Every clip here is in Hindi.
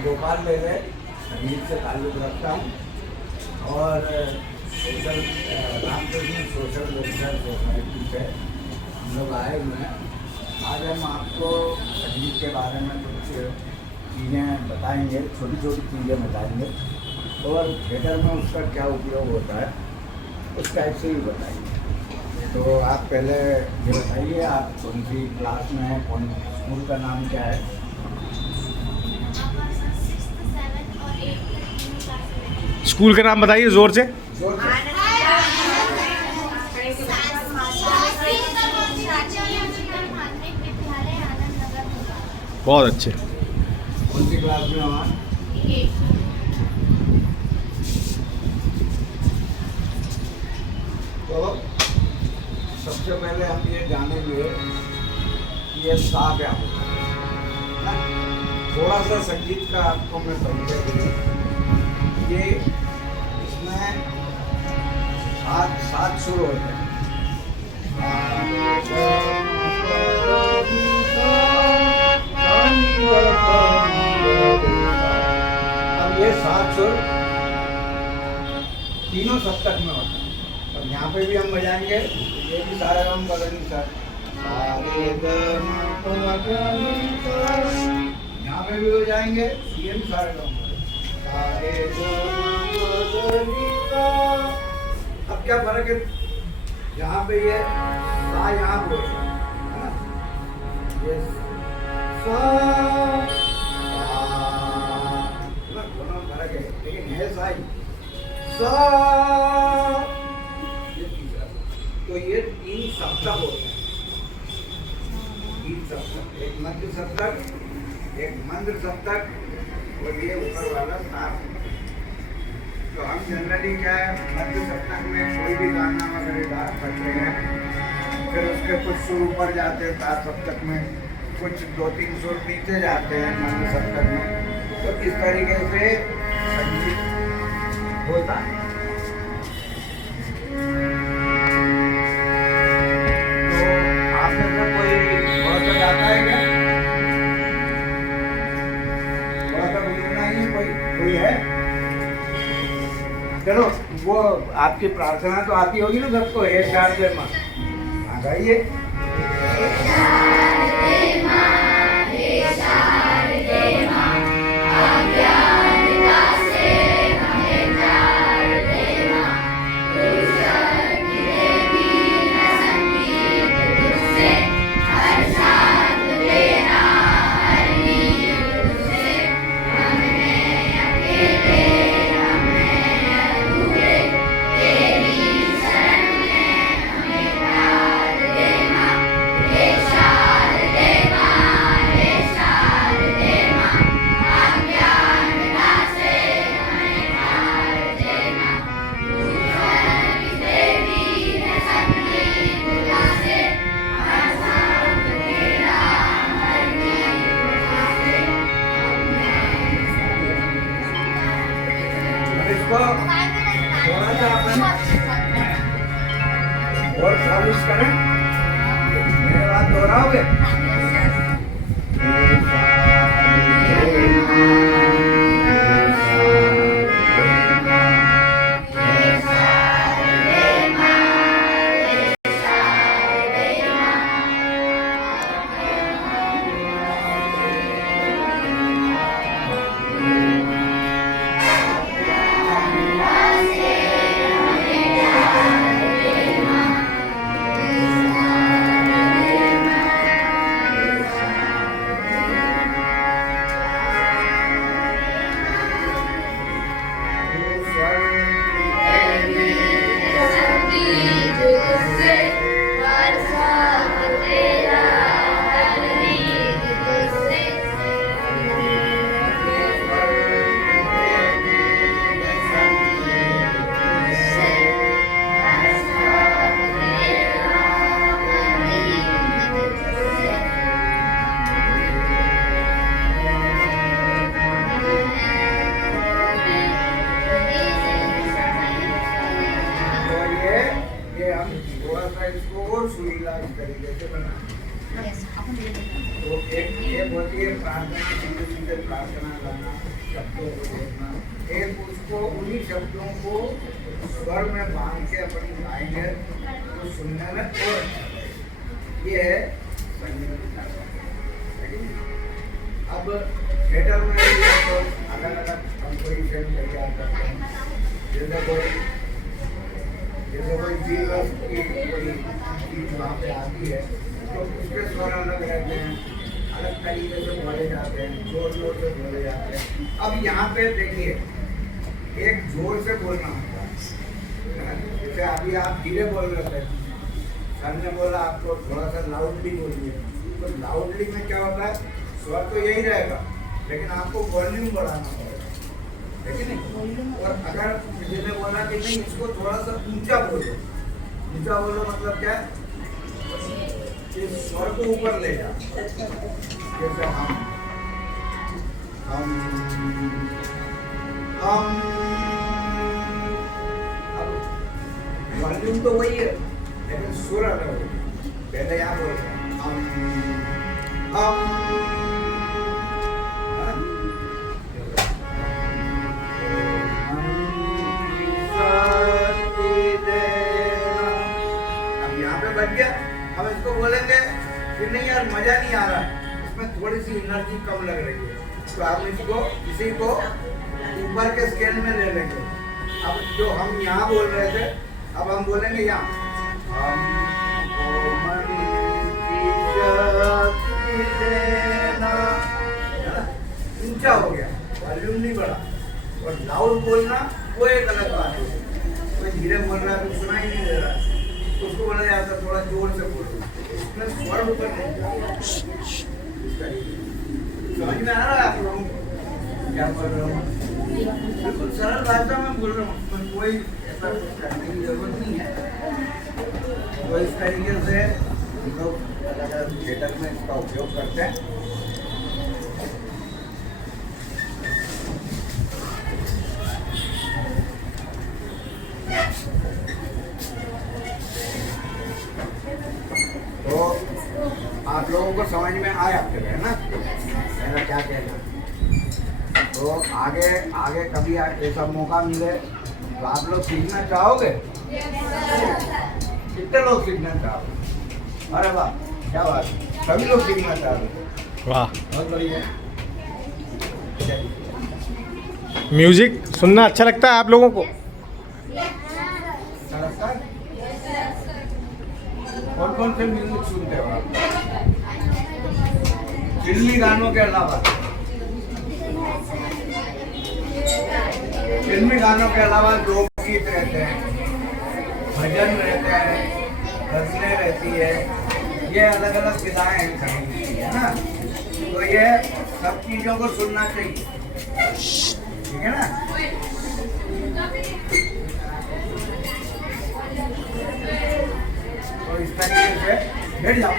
गोपाल लेले संगीत से ताल्लुक़ रखता हूँ और social Ramakrishna social welfare society से हम लोग आए हुए हैं। आज हम आपको संगीत के बारे में कुछ चीज़ें बताएंगे, छोटी छोटी चीज़ें बताएंगे और थिएटर में उसका क्या उपयोग होता है उस टाइप से ही बताएंगे। तो आप पहले ये बताइए, आप कौन सी क्लास में हैं, कौन स्कूल का नाम क्या है? स्कूल का नाम बताइए जोर से। जोर से। बहुत अच्छे। कौन सी क्लास में हो आप? तो सबसे पहले हम ये जानेंगे कि ये सा क्या होता है। थोड़ा सा संगीत का आपको मैं परिचय दूँ। ये इसमें सात सुर होते हैं। अब ये सात सुर तीनों सप्तक में होते हैं। अब यहाँ पे भी हम बजाएंगे, ये भी सारे हम बदलनी सर, यहाँ पे भी हो जाएंगे, ये भी सारे हम। अब क्या फर्क है? यहाँ पे ये सा यहाँ पे है ना, ये सा दोनों फर्क है, लेकिन है सा ही सा। तो ये तीन सप्तक होते हैं, तीन सप्तक, एक मध्य सप्तक, एक मंद्र सप्तक और ये ऊपर वाला तार। तो हम जनरली क्या है, मध्य सप्तक में कोई भी गाना वगैरह गा सकते हैं, फिर उसके कुछ सुर ऊपर जाते हैं तार सप्तक में, कुछ 2-3 सुर नीचे जाते हैं मध्य सप्तक में। तो इस तरीके से संगीत होता है। कोई है? चलो, वो आपकी प्रार्थना तो आती होगी ना सबको, हे शारदे माँ, आ गाइए। थोड़ा सा और चालू करें, मेरे बात दोहराओगे? तो एक होती है प्रार्थना, सीधे सीधे प्रार्थना करना, शब्दों को देखना। एक उसको उन्हीं शब्दों को स्वर में बांध के अपनी गाएंगे तो सुनने में और अच्छा लगेगा। ये है संगीत का काम। अब थिएटर में ये तो अलग अलग कंपोजिशन तैयार करते हैं। जैसे कोई जीवन की कोई चीज वहाँ पे आती है तो उसके स्वर अलग रहते हैं, अलग तरीके से बोले जाते हैं, जोर जोर से बोले जाते हैं। अब यहाँ पे देखिए, एक जोर से बोलना होता है। जैसे अभी आप धीरे बोल रहे थे, सर ने बोला आपको थोड़ा सा लाउडली बोलिए, तो लाउडली में क्या होता है, स्वर तो यही रहेगा लेकिन आपको वॉल्यूम बढ़ाना पड़ेगा, है कि नहीं? और अगर किसी ने बोला कि नहीं इसको थोड़ा सा ऊंचा बोलो, ऊंचा बोलो मतलब क्या है, इस स्वर को ऊपर ले जाओ। जैसे हम अब वॉल्यूम तो वही है लेकिन सुर अलग हो। पहले यहाँ बोल रहे हैं अब यहाँ पे बच गया। हम इसको बोलेंगे कि नहीं यार मजा नहीं आ रहा है, इसमें थोड़ी सी एनर्जी कम लग रही है, तो हम इसको इसी को ऊपर के स्केल में ले लेंगे। अब जो हम यहाँ बोल रहे थे अब हम बोलेंगे यहाँ ऊंचा हो गया, वॉल्यूम नहीं बढ़ा। और लाउड बोलना वो एक अलग बात है। कोई धीरे बोल रहा है तो सुना ही नहीं दे रहा है, तो उसको बोला जाता है थोड़ा जोर से बोलो, इसमें स्वर ऊपर नहीं जाता। समझ में आ रहा है आप लोगों को क्या बोल रहा हूँ? बिल्कुल सरल भाषा में बोल रहा हूँ, कोई ऐसा कुछ करने की जरूरत नहीं है। तो इस तरीके से हम लोग अलग अलग थिएटर में इसका उपयोग करते हैं। तो आप लोगों को समझ में आया है ना मेरा क्या कहना? तो आगे आगे कभी ऐसा मौका मिले तो आप लोग सीखना चाहोगे? कितने लोग सीखना चाहोगे? अरे वाह, क्या बात, सभी लोग सीखना चाहोगे। वाह, बहुत बढ़िया। म्यूजिक सुनना अच्छा लगता है आप लोगों को? अच्छा लगता है? कौन से म्यूजिक सुनते हो आप? फिल्मी गानों के अलावा? फिल्मी गानों के अलावा लोकगीत रहते हैं, भजन रहते हैं, गजलें रहती है, ये अलग अलग विधाएं हैं संगीत की, है ना? तो ये सब चीजों को सुनना चाहिए, ठीक है ना? तो इस तरीके से बैठ जाओ।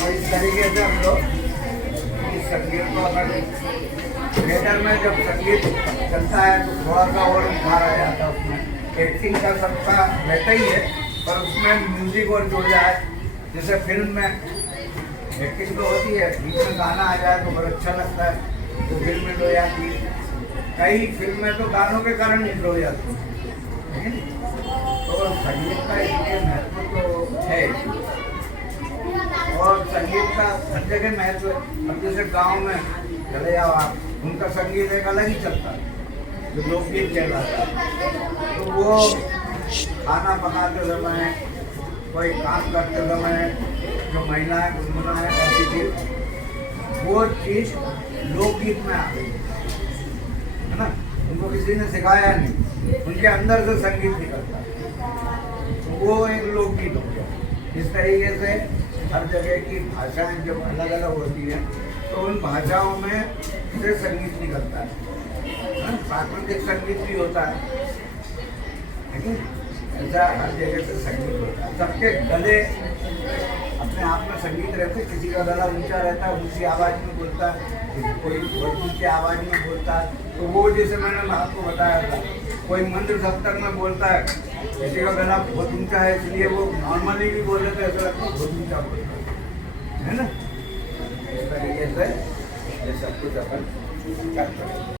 और इस तरीके से हम लोग इस संगीत को अगर थिएटर में जब संगीत चलता है तो थोड़ा सा और उभार आ जाता है उसमें। एक्टिंग का सबका रहता ही है पर उसमें म्यूजिक और जुड़ जाए। जैसे फिल्म में एक्टिंग तो होती है, बीच में गाना आ जाए तो बहुत अच्छा लगता है, तो फिल्म में लो जाती है। कई फिल्म में तो गानों के कारण हिट हो जाती है। तो संगीत का इसलिए महत्व तो है और संगीत का हर जगह महत्व है। अब जैसे गांव में चले जाओ आप, उनका संगीत एक अलग ही चलता है जो लोकगीत कहलाता है। तो वो खाना पकाते समय, कोई काम करते समय जो महिलाएं गुनगुनाने करती थी वो चीज़ लोकगीत में आ गई, है ना? उनको किसी ने सिखाया नहीं, उनके अंदर से संगीत निकलता है, तो वो एक लोकगीत हो गया। इस तरीके से हर जगह की भाषाएं जब अलग अलग होती हैं तो उन भाषाओं में से संगीत निकलता है। प्राकृतिक संगीत भी होता है, लेकिन ऐसा हर जगह से संगीत होता है। सबके गले अपने आप में संगीत रहते, किसी का गला ऊंचा रहता है, ऊंची आवाज में बोलता है, कोई बहुत नीचे आवाज में बोलता है। तो वो जैसे मैंने आपको बताया था, कोई मंदिर दफ्तर में बोलता है, किसी का गला बहुत ऊंचा है, इसलिए वो नॉर्मली भी बोल रहे थे, ऐसा लगता है बहुत ऊंचा बोलता है ना। इस तरीके से ये सब कुछ अपन करते हैं।